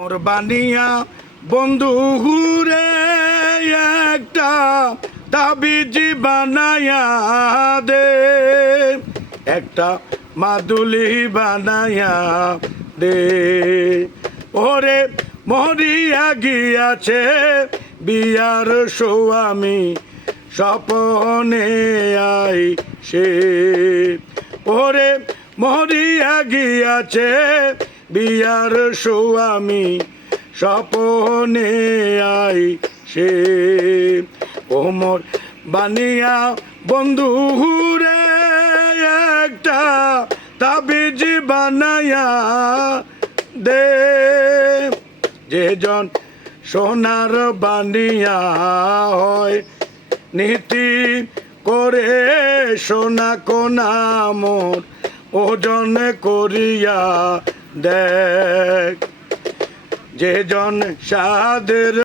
মোর বানিয়া বন্ধু হুরে একটা তাবিজ বানায়া দে, একটা মাদুলি বানায়া দে। ওরে মরিয়া গিয়াছে বিয়ার স্বামী স্বপনে আই সে। ওরে মরিয়া গিয়াছে বিয়ার স্বামী স্বপনে আই সে। ওমর বানিয়া বন্ধু রে একটা তাবিজ বানায়া দে, যেজন সোনার বানিয়া হয় নীতি করে সোনা কোনা মোর ওজন করিয়া দেখ, যেজন সাদের